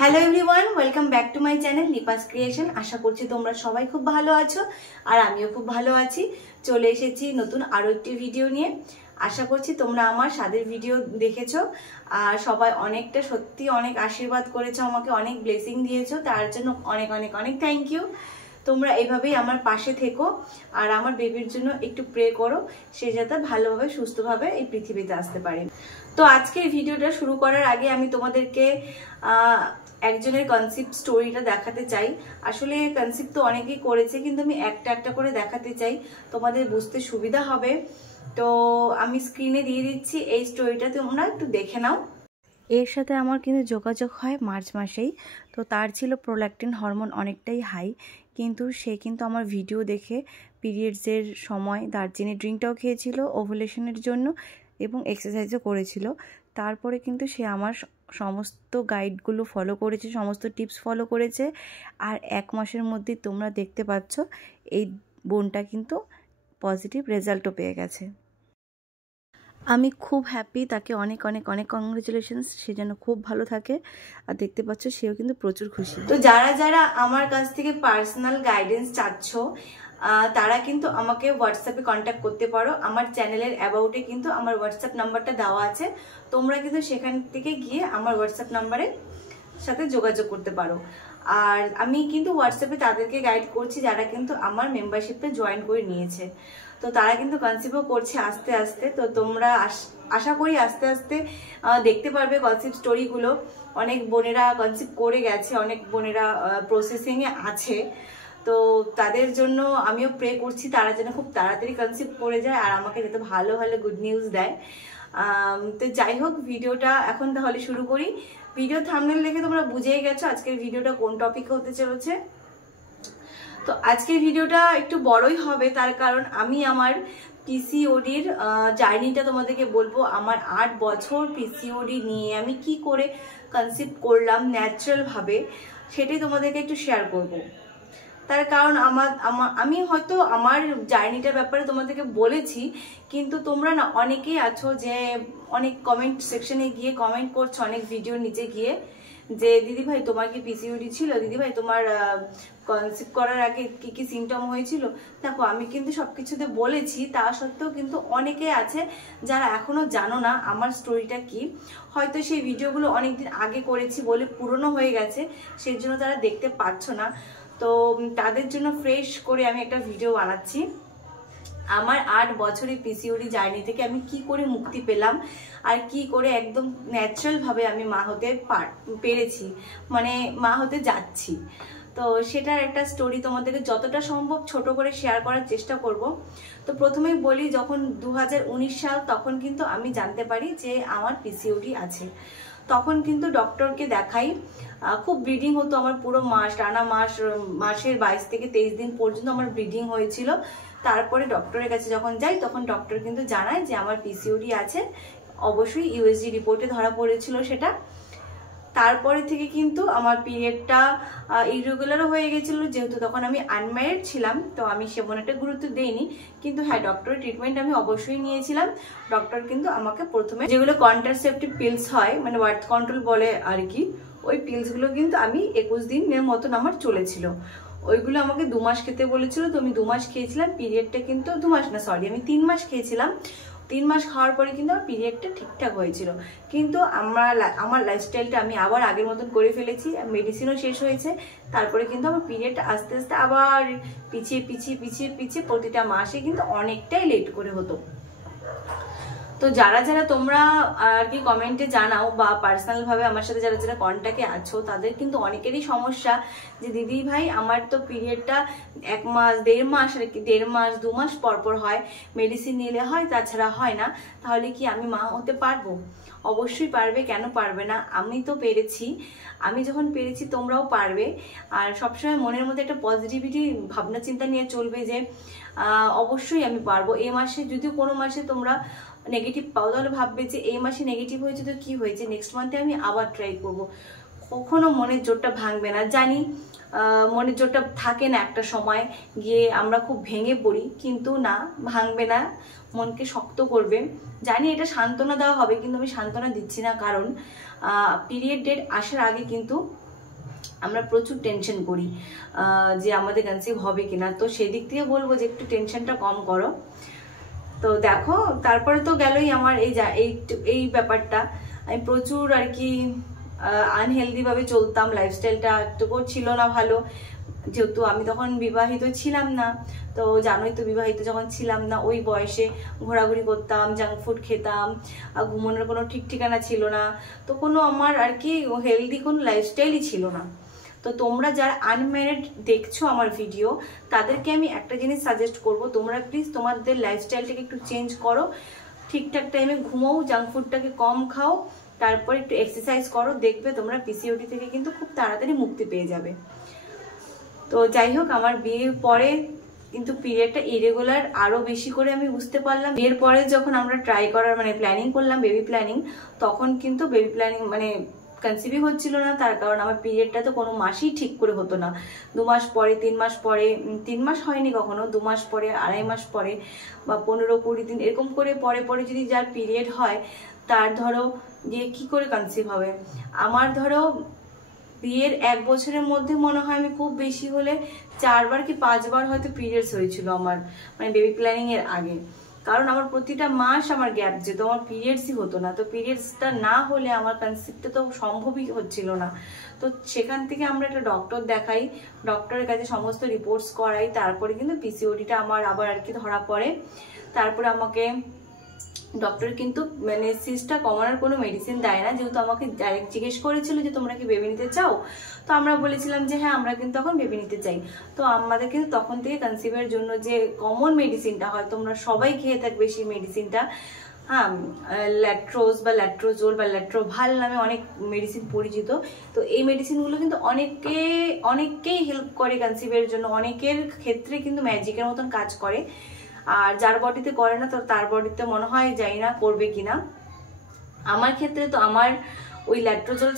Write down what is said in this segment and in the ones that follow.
Hello everyone, welcome back to my channel Lipas creation. আশা করছি তোমরা সবাই খুব ভালো আছো আর আমিও খুব ভালো আছি। চলে এসেছি নতুন আরো একটি ভিডিও নিয়ে। আশা করছি তোমরা আমার স্বাদের ভিডিও দেখেছো আর সবাই অনেকটা সত্যি অনেক আশীর্বাদ করেছো, আমাকে অনেক ব্লেসিং দিয়েছো, তার জন্য অনেক অনেক অনেক থ্যাংক ইউ। তোমরা এইভাবেই আমার পাশে থেকো আর আমার বেবির জন্য একটু প্রে করো, সে যাতে ভালোভাবে সুস্থভাবে এই পৃথিবীতে আসতে পারে। তো আজকের ভিডিওটা শুরু করার আগে আমি তোমাদেরকে একজনের কনসেপ্ট স্টোরিটা দেখাতে চাই। আসলে কনসেপ্ট তো অনেকেই করেছে, কিন্তু আমি একটা একটা করে দেখাতে চাই, তোমাদের বুঝতে সুবিধা হবে। তো আমি স্ক্রিনে দিয়ে দিচ্ছি এই স্টোরিটা, তোমরা একটু দেখে নাও। এর সাথে আমার কিন্তু যোগাযোগ হয় মার্চ মাসেই। তো তার ছিল প্রোল্যাকটিন হরমোন অনেকটাই হাই, কিন্তু সে কিন্তু আমার ভিডিও দেখে পিরিয়ডসের সময় দারচিনি ড্রিঙ্কটাও খেয়েছিল ওভুলেশনের জন্য এবং এক্সারসাইজও করেছিল। তারপরে কিন্তু সে আমার সমস্ত গাইডগুলো ফলো করেছে, সমস্ত টিপস ফলো করেছে, আর 1 মাসের মধ্যেই তোমরা দেখতে পাচ্ছ এই বোনটা কিন্তু পজিটিভ রেজাল্টও পেয়ে গেছে। আমি খুব হ্যাপি, তাকে অনেক অনেক অনেক কংগ্রেচুলেশনস, সে যেন খুব ভালো থাকে। আর দেখতে পাচ্ছ সেও কিন্তু প্রচুর খুশি। তো যারা যারা আমার কাছ থেকে পার্সোনাল গাইডেন্স চাচ্ছ তারা কিন্তু আমাকে হোয়াটসঅ্যাপে কন্ট্যাক্ট করতে পারো। আমার চ্যানেলের অ্যাবাউটে কিন্তু আমার হোয়াটসঅ্যাপ নাম্বারটা দেওয়া আছে, তোমরা কিন্তু সেখান থেকে গিয়ে আমার হোয়াটসঅ্যাপ নাম্বারে সাথে যোগাযোগ করতে পারো। আর আমি কিন্তু হোয়াটসঅ্যাপে তাদেরকে গাইড করছি যারা কিন্তু আমার মেম্বারশিপে জয়েন করে নিয়েছে। তো তারা কিন্তু কনসিভও করছে আস্তে আস্তে। তো তোমরা আশা করি আস্তে আস্তে দেখতে পারবে কনসিভ স্টোরিগুলো। অনেক বোনেরা কনসিভ করে গেছে, অনেক বোনেরা প্রসেসিংয়ে আছে। তো তাদের জন্য আমিও প্রে করছি তারা যেন খুব তাড়াতাড়ি কনসিভ করে যায় আর আমাকে যাতে ভালো ভালো গুড নিউজ দেয়। তো যাই হোক, ভিডিওটা এখন তাহলে শুরু করি। ভিডিও থাম্বনেল দেখে তোমরা বুঝেই গেছো আজকের ভিডিওটা কোন টপিকে হতে চলেছে। তো আজকের ভিডিওটা একটু বড়ই হবে, তার কারণ আমি আমার পিসিওডির জার্নিটা তোমাদেরকে বলবো। আমার 8 বছর পিসিওডি নিয়ে আমি কি করে কনসিভ করলাম ন্যাচারাল ভাবে, সেটাই তোমাদেরকে একটু শেয়ার করব। তার কারণ আমি হয়তো আমার জার্নিটার ব্যাপারে তোমাদেরকে বলেছি, কিন্তু তোমরা না অনেকেই আছো যে অনেক কমেন্ট সেকশনে গিয়ে কমেন্ট করছো, অনেক ভিডিওর নিচে গিয়ে, যে দিদিভাই তোমার কি পিসিওডি ছিল, দিদিভাই তোমার কনসিভ করার আগে কি কি সিমটম হয়েছিল। দেখো, আমি কিন্তু সবকিছুতে বলেছি, তা সত্ত্বেও কিন্তু অনেকে আছে যারা এখনো জানো না আমার স্টোরিটা কি। হয়তো সেই ভিডিওগুলো অনেকদিন আগে করেছি বলে পুরনো হয়ে গেছে, সেই জন্য তারা দেখতে পাচ্ছ না। তো তাদের জন্য ফ্রেশ করে আমি একটা ভিডিও বানাচ্ছি। আমার 8 বছরের পিসিওডি জার্নি থেকে আমি কি করে মুক্তি পেলাম আর কি করে একদম ন্যাচারাল ভাবে আমি মা হতে পেরেছি, মানে মা হতে যাচ্ছি। তো সেটার একটা স্টোরি তোমাদেরকে যতটা সম্ভব ছোট করে শেয়ার করার চেষ্টা করব। তো প্রথমেই বলি, যখন 2019 সাল, তখন কিন্তু আমি জানতে পারি যে আমার পিসিওডি আছে। তখন কিন্তু ডক্টরকে দেখাই, খুব ব্লিডিং হতো আমার পুরো মাস, টানা মাসের 22 থেকে 23 দিন পর্যন্ত আমার ব্লিডিং হয়েছিল। তারপরে ডক্টরের কাছে যখন যাই তখন ডক্টর কিন্তু জানায় যে আমার পিসিওডি আছে। অবশ্যই ইউএসজি রিপোর্টে ধরা পড়েছিল সেটা। তারপরে থেকে কিন্তু আমার পিরিয়ডটা ইরেগুলারও হয়ে গেছিল, যেহেতু তখন আমি আনম্যারিড ছিলাম, তো আমি সেমন একটা গুরুত্ব দেইনি। কিন্তু হ্যাঁ, ডক্টরের ট্রিটমেন্ট আমি অবশ্যই নিয়েছিলাম। ডক্টর কিন্তু আমাকে প্রথমে যেগুলো কন্ট্রাসেপটিভ পিলস হয়, মানে বার্থ কন্ট্রোল বলে আর কি, ওই পিলসগুলো কিন্তু আমি 21 দিনের মতন আমার চলেছিল। ওইগুলো আমাকে 2 মাস খেতে বলেছিল, তো আমি 2 মাস খেয়েছিলাম। পিরিয়ডটা কিন্তু 2 মাস না, সরি, আমি 3 মাস খেয়েছিলাম। 3 মাস খাওয়ার পরে কিন্তু আমার পিরিয়ডটা ঠিকঠাক হয়েছিল। কিন্তু আমার লাইফস্টাইলটা আমি আবার আগের মতন করে ফেলেছি, মেডিসিনও শেষ হয়েছে। তারপরে কিন্তু আমার পিরিয়ডটা আস্তে আস্তে আবার পিছিয়ে পিছিয়ে পিছিয়ে পিছিয়ে প্রতিটা মাসে কিন্তু অনেকটাই লেট করে হতো। তো যারা যারা তোমরা আর কি কমেন্টে জানাও বা পার্সোনাল ভাবে আমার সাথে যারা যারা কন্ট্যাক্টে আছো, তাদের কিন্তু অনেকেরই সমস্যা যে দিদি ভাই আমার তো পিরিয়ডটা 1 মাস 1.5 মাস আর কি 1.5 মাস 2 মাস পরপর হয়, মেডিসিন নিলে হয়, তাছাড়া হয় না, তাহলে কি আমি মা হতে পারবো? অবশ্যই পারবে, কেন পারবে না? আমি তো পেরেছি। আমি যখন পেরেছি তোমরাও পারবে। আর সবসময় মনের মধ্যে একটা পজিটিভিটি ভাবনা চিন্তা নিয়ে চলবে যে অবশ্যই আমি পারবো। এই মাসে যদি কোনো মাসে তোমরা নেগেটিভ পাও, তাহলে ভাববে যে এই মাসে নেগেটিভ হয়েছে তো কি হয়েছে, নেক্সট মান্থে আমি আবার ট্রাই করব। কখনো মনের জোরটা ভাঙবে না। জানি মনের জোরটা থাকে না, একটা সময় গিয়ে আমরা খুব ভেঙে পড়ি, কিন্তু না, ভাঙবে না, মনকে শক্ত করবে। জানি এটা সান্ত্বনা দেওয়া হবে, কিন্তু আমি সান্ত্বনা দিচ্ছি না, কারণ পিরিয়ড ডেট আসার আগে কিন্তু আমরা প্রচুর টেনশন করি যে আমাদের কনসিভ হবে কিনা। তো সেদিক থেকে বলবো যে একটু টেনশনটা কম করো। তো দেখো তারপরে তো গেলই আমার এই ব্যাপারটা। আমি প্রচুর আর কি আনহেলদি ভাবে চলতাম, লাইফস্টাইলটা একটুকু ছিল না ভালো, যেহেতু আমি তখন বিবাহিত ছিলাম না। তো জানোই তো, বিবাহিত যখন ছিলাম না ওই বয়সে ঘোরাঘুরি করতাম, জাঙ্ক ফুড খেতাম, ঘুমানোর কোনো ঠিক ঠিকানা ছিল না, তো কোনো আমার আর কি হেলদি কোনো লাইফস্টাইলই ছিল না। তো তোমরা যারা আনম্যারিড দেখছো আমার ভিডিও, তাদেরকে আমি একটা জিনিস সাজেস্ট করব, তোমরা প্লিজ তোমাদের লাইফস্টাইলটাকে একটু চেঞ্জ করো, ঠিকঠাক টাইমে ঘুমাও, জাঙ্ক ফুডটাকে কম খাও, তারপর একটু এক্সারসাইজ করো, দেখবে তোমরা পিসিওডি থেকে কিন্তু খুব তাড়াতাড়ি মুক্তি পেয়ে যাবে। তো যাই হোক, আমার বিয়ের পরে কিন্তু পিরিয়ডটা ইরেগুলার আরো বেশি করে আমি বুঝতে পারলাম। বিয়ের পরে যখন আমরা ট্রাই করার মানে প্ল্যানিং করলাম বেবি প্ল্যানিং, তখন কিন্তু বেবি প্ল্যানিং মানে কনসিভই হচ্ছিল না, তার কারণ আমার পিরিয়ডটা তো কোনো মাসই ঠিক করে হতো না। 2 মাস পরে, 3 মাস পরে, 3 মাস হয়নি কখনো, 2 মাস পরে, 2.5 মাস পরে, বা 15-20 দিন এরকম করে পরে পরে যদি যার পিরিয়ড হয়, তার ধরো যে কি করে কনসিভ হবে। আমার ধরো বিয়ের 1 বছরের মধ্যে মনে হয় আমি খুব বেশি হলে 4 বার কি 5 বার হয়তো পিরিয়ডস হয়েছিল আমার, মানে বেবি প্ল্যানিং এর আগে। কারণ আমার প্রতিটা মাস আমার গ্যাপ যেত, আমার পিরিয়ডসই হতো না। তো পিরিয়ডসটা না হলে আমার কনসিভটা তো সম্ভবই হচ্ছিল না। তো সেখান থেকে আমরা একটা ডক্টর দেখাই, ডক্টরের কাছে সমস্ত রিপোর্টস করাই, তারপরে কিন্তু পিসিওডিটা আমার আবার আর কি ধরা পড়ে। তারপরে আমাকে ডক্টর কিন্তু মানে সিস্টটা কমানোর কোনো মেডিসিন দেয় না, যেহেতু আমাকে ডাইরেক্ট জিজ্ঞেস করেছিল যে তোমরা কি বেবি নিতে চাও, তো আমরা বলেছিলাম যে হ্যাঁ আমরা কিন্তু তখন বেবি নিতে চাই। তো আমাদের কিন্তু তখন থেকে কনসিভের জন্য যে কমন মেডিসিনটা হয়, তোমরা সবাই খেয়ে থাকবে সেই মেডিসিনটা, হ্যাঁ, ল্যাট্রোজ বা ল্যাট্রোজোল বা ল্যাট্রোভাল নামে অনেক মেডিসিন পরিচিত। তো এই মেডিসিনগুলো কিন্তু অনেককেই হেল্প করে কনসিভের জন্য, অনেকের ক্ষেত্রে কিন্তু ম্যাজিকের মতন কাজ করে। আর যার বডিতে করে না, তো তার বডিতে মনে হয় জানি না করবে কিনা। আমার ক্ষেত্রে তো আমার ওই ল্যাট্রোজোল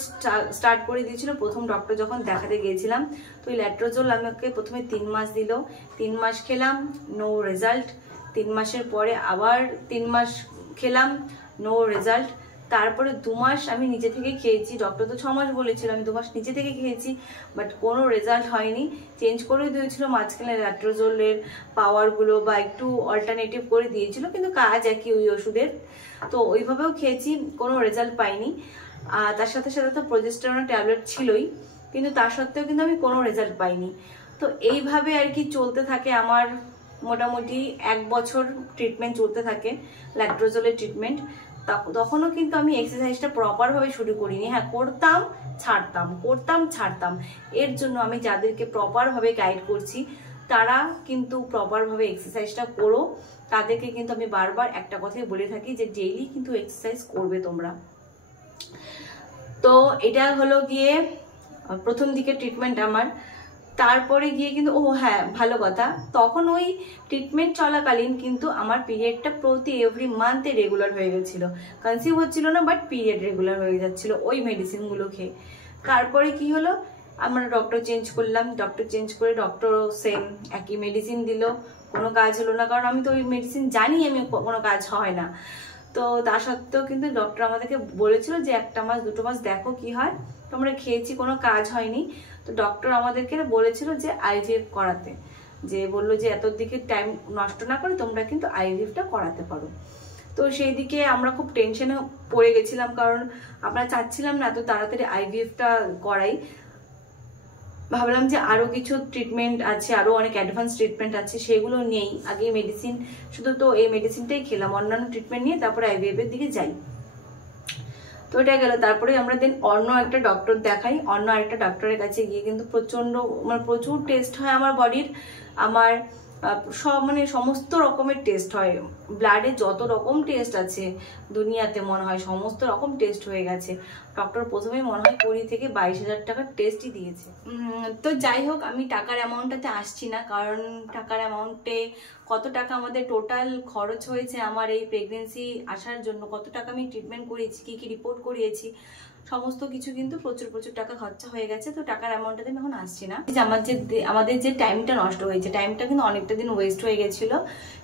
স্টার্ট করে দিয়েছিল প্রথম ডক্টর যখন দেখাতে গিয়েছিলাম। তো ওই ল্যাট্রোজোল আমাকে প্রথমে 3 মাস দিল, 3 মাস খেলাম, নো রেজাল্ট। 3 মাসের পরে আবার 3 মাস খেলাম, নো রেজাল্ট। তারপরে 2 মাস আমি নিজে থেকে খেয়েছি, ডক্টর তো 6 মাস বলেছিল, আমি 2 মাস নিজে থেকে খেয়েছি, বাট কোনো রেজাল্ট হয়নি। চেঞ্জ করে দিয়েছিল মাঝখানে ল্যাট্রোজোলের পাওয়ারগুলো, বা একটু অল্টারনেটিভ করে দিয়েছিল, কিন্তু কাজ একই ওই ওষুধের। তো ওইভাবেও খেয়েছি, কোনো রেজাল্ট পাইনি। তার সাথে সাথে তো প্রজেস্টেরনের ট্যাবলেট ছিলই, কিন্তু তার সত্ত্বেও কিন্তু আমি কোনো রেজাল্ট পাইনি। তো এইভাবে আর কি চলতে থাকে আমার, মোটামুটি 1 বছর ট্রিটমেন্ট চলতে থাকে, ল্যাট্রোজোলের ট্রিটমেন্ট। তখনও কিন্তু আমি এক্সারসাইজটা প্রপারভাবে শুরু করিনি, হ্যাঁ করতাম ছাড়তাম। এর জন্য আমি যাদেরকে প্রপারভাবে গাইড করছি, তারা কিন্তু প্রপারভাবে এক্সারসাইজটা করো। তাদেরকে কিন্তু আমি বারবার একটা কথাই বলে থাকি যে ডেইলি কিন্তু এক্সারসাইজ করবে তোমরা। তো এটা হলো গিয়ে প্রথম দিকে ট্রিটমেন্ট আমার। তারপরে গিয়ে কিন্তু হ্যাঁ ভালো কথা, তখন ওই ট্রিটমেন্ট চলাকালীন কিন্তু আমার পিরিয়ডটা প্রতি এভরি মান্থে রেগুলার হয়ে গেছিল। কনসিভ হচ্ছিল না, বাট পিরিয়ড রেগুলার হয়ে যাচ্ছিল ওই মেডিসিনগুলো খেয়ে। তারপরে কি হলো, আমরা ডক্টর চেঞ্জ করলাম, ডক্টর চেঞ্জ করে ডক্টর সেম একই মেডিসিন দিল, কোনো কাজ হলো না। কারণ আমি তো ওই মেডিসিন জানি আমি কোনো কাজ হয় না। তো তা সত্ত্বেও কিন্তু ডক্টর আমাদেরকে বলেছিল যে 1 মাস 2 মাস দেখো কি হয়। তো আমরা খেয়েছি, কোনো কাজ হয়নি। তো ডক্টর আমাদেরকে বলেছিল যে আইভিএফ করাতে, যে বললো যে এত দিকে টাইম নষ্ট না করে তোমরা কিন্তু আইভিএফটা করাতে পারো। তো সেই দিকে আমরা খুব টেনশনে পড়ে গেছিলাম, কারণ আমরা চাচ্ছিলাম না এত তাড়াতাড়ি আইভিএফটা করাই। ভাবলাম যে আরো কিছু ট্রিটমেন্ট আছে, আরো অনেক অ্যাডভান্স ট্রিটমেন্ট আছে, সেগুলো নেই আগে, মেডিসিন শুধু তো এই মেডিসিনটাই খেলাম, অন্যান্য ট্রিটমেন্ট নিয়ে তারপরে আইভিএফ এর দিকে যাই। তো এটা গেল। তারপরে আমরা দেন অন্য একটা ডক্টর দেখাই, অন্য একটা ডক্টরের কাছে গিয়ে কিন্তু প্রচুর টেস্ট হয় আমার বডির, আমার সমস্ত রকমের টেস্ট হয়, ব্লাডে যত রকম টেস্ট আছে দুনিয়াতে মনে হয় সমস্ত রকম টেস্ট হয়ে গেছে। ডক্টর প্রথমে মনে হয় 20 থেকে 22,000 টাকার টেস্টই দিয়েছে। তো যাই হোক, আমি টাকার অ্যামাউন্টটাতে আসছি না, কারণ টাকার অ্যামাউন্টে কত টাকা আমাদের টোটাল খরচ হয়েছে আমার এই প্রেগনেন্সি আসার জন্য, কত টাকা আমি ট্রিটমেন্ট করিয়েছি, কি রিপোর্ট করিয়েছি, সমস্ত কিছু কিন্তু প্রচুর টাকা খরচা হয়ে গেছে। তো টাকার অ্যামাউন্টটাতে আমি এখন আসছি না। আমাদের যে টাইমটা নষ্ট হয়েছে, টাইমটা কিন্তু অনেকটা দিন ওয়েস্ট হয়ে গেছিল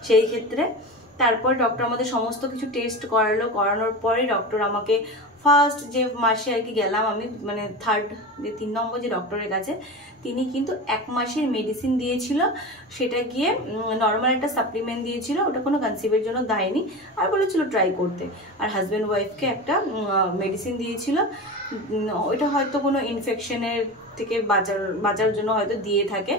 সেই ক্ষেত্রে। তারপর ডক্টর আমাদের সমস্ত কিছু টেস্ট করানোর পরে ডক্টর আমাকে ফার্স্ট যে মাসে আর কি গেলাম আমি, মানে থার্ড যে 3 নম্বর যে ডক্টরের কাছে, তিনি কিন্তু 1 মাসের মেডিসিন দিয়েছিল, সেটা গিয়ে নর্মাল একটা সাপ্লিমেন্ট দিয়েছিল, ওটা কোনো কনসিভের জন্য দেয়নি, আর বলেছিল ট্রাই করতে। আর হাজব্যান্ড ওয়াইফকে একটা মেডিসিন দিয়েছিল, ওইটা হয়তো কোনো ইনফেকশনের থেকে বাঁচার জন্য হয়তো দিয়ে থাকে।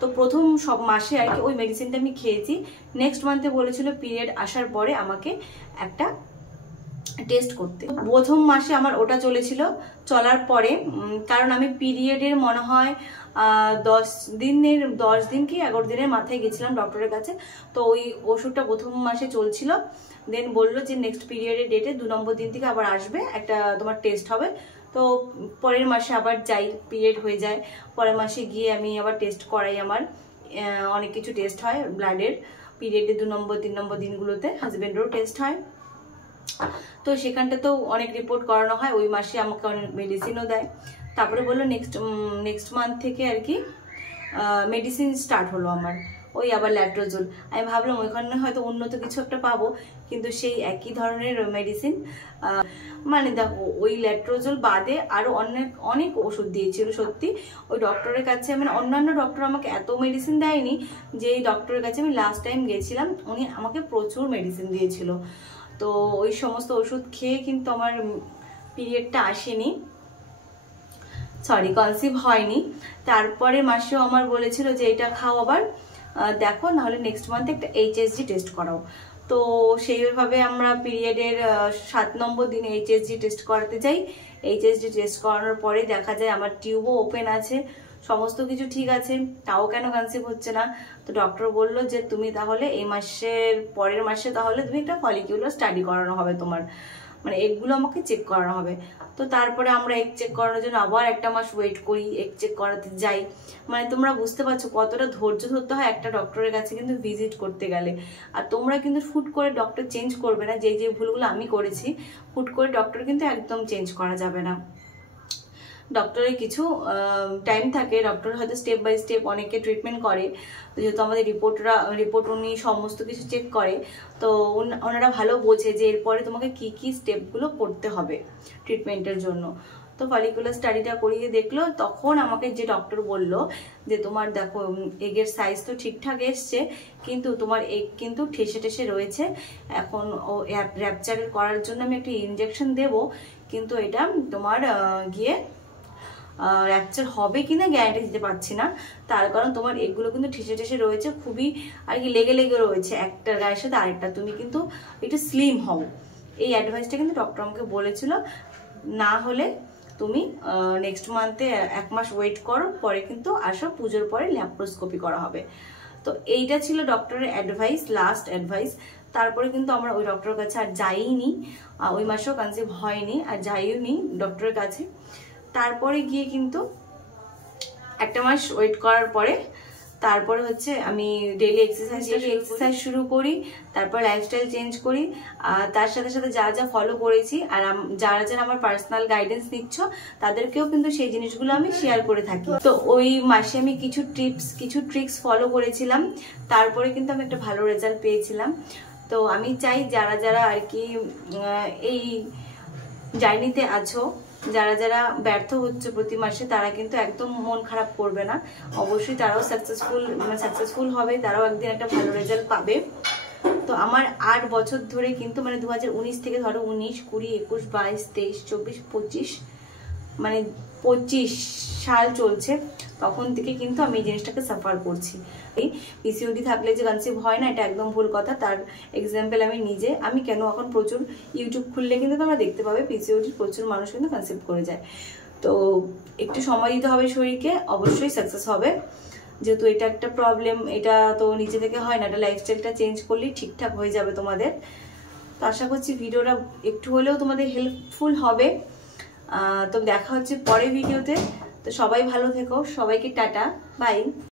তো প্রথম সব মাসে আর কি ওই মেডিসিনটা আমি খেয়েছি। নেক্সট মান্থে বলেছিল পিরিয়ড আসার পরে আমাকে একটা টেস্ট করতে। প্রথম মাসে আমার ওটা চলেছিল, চলার পরে কারণ আমি পিরিয়ডের মনে হয় 10 দিন কি 11 দিনের মাথায় গেছিলাম ডক্টরের কাছে, তো ওই ওষুধটা প্রথম মাসে চলছিল। দেন বললো যে নেক্সট পিরিয়ডের ডেটে 2 নম্বর দিন থেকে আবার আসবে, একটা তোমার টেস্ট হবে। তো পরের মাসে আবার যাই, পিরিয়ড হয়ে যায়, পরের মাসে গিয়ে আমি আবার টেস্ট করাই। আমার অনেক কিছু টেস্ট হয় ব্লাডের, পিরিয়ডের 2 নম্বর 3 নম্বর দিনগুলোতে হাজবেন্ডেরও টেস্ট হয়। তো সেখানটাতেও অনেক রিপোর্ট করানো হয়, ওই মাসে আমাকে অনেক মেডিসিনও দেয়। তারপরে বললো নেক্সট মান্থ থেকে আর কি মেডিসিন স্টার্ট হলো আমার, ওই আবার ল্যাট্রোজোল। আমি ভাবলাম ওইখানে হয়তো উন্নত কিছু একটা পাবো, কিন্তু সেই একই ধরনের মেডিসিন। মানে দেখো ওই ল্যাট্রোজোল বাদে আরও অনেক ওষুধ দিয়েছিল। সত্যি ওই ডক্টরের কাছে, মানে অন্যান্য ডক্টর আমাকে এত মেডিসিন দেয়নি, যে ডক্টরের কাছে আমি লাস্ট টাইম গেছিলাম উনি আমাকে প্রচুর মেডিসিন দিয়েছিল। তো ওই সমস্ত ওষুধ খেয়ে কিন্তু আমার পিরিয়ডটা আসেনি, কনসিভ হয়নি। তারপরে মাসেও আমার বলেছিল যে এটা খাও আবার, দেখো নাহলে নেক্সট মান্থে একটা HSG টেস্ট করাও। তো সেইভাবে আমরা পিরিয়ডের 7 নম্বর দিনে HSG টেস্ট করাতে যাই। HSG টেস্ট করানোর পরে দেখা যায় আমার টিউবও ওপেন আছে, সমস্ত কিছু ঠিক আছে, তাও কেন কনসিভ হচ্ছে না। তো ডক্টর বললো যে তুমি তাহলে এই মাসের পরের মাসে তাহলে তুমি একটা ফলিকিউলার স্টাডি করানো হবে তোমার, মানে এগুলো আমাকে চেক করানো হবে। তো তারপরে আমরা এগ চেক করানোর জন্য আবার 1 মাস ওয়েট করি, এগ চেক করাতে যাই। মানে তোমরা বুঝতে পারছো কতটা ধৈর্য ধরতে হয় একটা ডক্টরের কাছে কিন্তু ভিজিট করতে গেলে। আর তোমরা কিন্তু ফুট করে ডক্টর চেঞ্জ করবে না, যে ভুলগুলো আমি করেছি, ফুট করে ডক্টর কিন্তু একদম চেঞ্জ করা যাবে না। ডক্টরের কিছু টাইম থাকে, ডক্টর হয়তো স্টেপ বাই স্টেপ অনেকে ট্রিটমেন্ট করে। যেহেতু আমাদের রিপোর্ট উনি সমস্ত কিছু চেক করে, তো ওনারা ভালো বোঝে যে এরপরে তোমাকে কি কি স্টেপগুলো করতে হবে ট্রিটমেন্টের জন্য। তো ফলিকুলার স্টাডিটা করিয়ে দেখলো, তখন আমাকে যে ডক্টর বললো যে তোমার দেখো এগের সাইজ তো ঠিকঠাক এসছে, কিন্তু তোমার এগ কিন্তু ঠেসে রয়েছে। এখন ও র্যাপচার করার জন্য আমি একটা ইনজেকশন দেবো, কিন্তু এটা তোমার গিয়ে র্যাপচার হবে কিনা গ্যারান্টি দিতে পারছি না, তার কারণ তোমার এগুলো কিন্তু ঠেসে রয়েছে, খুবই আর কি লেগে রয়েছে একটার গায়ের সাথে আরেকটা, তুমি কিন্তু একটু স্লিম হও। এই অ্যাডভাইসটা কিন্তু ডক্টর আমাকে বলেছিল। না হলে তুমি নেক্সট মান্থে 1 মাস ওয়েট করো, পরে কিন্তু আসো, পুজোর পরে ল্যাপ্রোস্কোপি করা হবে। তো এইটা ছিল ডক্টরের অ্যাডভাইস, লাস্ট অ্যাডভাইস। তারপরে কিন্তু আমরা ওই ডক্টরের কাছে আর যাইনি, ওই মাসেও কনসিভ হয়নি, আর যাইও নি ডক্টরের কাছে। তারপরে গিয়ে কিন্তু 1 মাস ওয়েট করার পরে তারপরে হচ্ছে আমি ডেইলি এক্সারসাইজ শুরু করি, তারপর লাইফস্টাইল চেঞ্জ করি। তার সাথে সাথে যা ফলো করেছি, আর যারা আমার পার্সোনাল গাইডেন্স নিচ্ছ তাদেরকেও কিন্তু সেই জিনিসগুলো আমি শেয়ার করে থাকি। তো ওই মাসে আমি কিছু ট্রিক্স ফলো করেছিলাম, তারপরে কিন্তু আমি একটা ভালো রেজাল্ট পেয়েছিলাম। তো আমি চাই যারা আর কি এই জার্নিতে আছো, যারা ব্যর্থ হচ্ছে প্রতি মাসে, তারা কিন্তু একদম মন খারাপ করবে না। অবশ্যই তারাও সাকসেসফুল হবে, তারাও একদিন একটা ভালো রেজাল্ট পাবে। তো আমার 8 বছর ধরে কিন্তু, মানে 2019 থেকে ধরো 19, 20, 21, 22, 23, 24, 25, মানে 25 সাল চলছে, তখন থেকে কিন্তু আমি এই জিনিসটাকে সাফার করছি। এই পিসিওডি থাকলে যে কনসিভ হয় না, এটা একদম ভুল কথা। তার এক্সাম্পল আমি কেন এখন প্রচুর ইউটিউব খুললে কিন্তু তোমরা দেখতে পাবে পিসিওডি প্রচুর মানুষ কিন্তু কনসিভ করে যায়। তো একটু সময় দিতে হবে শরীরকে, অবশ্যই সাকসেস হবে। যেহেতু এটা একটা প্রবলেম, এটা তো নিচে থেকে হয় না, এটা লাইফস্টাইলটা চেঞ্জ করলেই ঠিকঠাক হয়ে যাবে তোমাদের। তো আশা করছি ভিডিওটা একটু হলেও তোমাদের হেল্পফুল হবে। তো দেখা হচ্ছে পরের ভিডিওতে। তো সবাই ভালো থেকো, সবাইকে টাটা, বাই।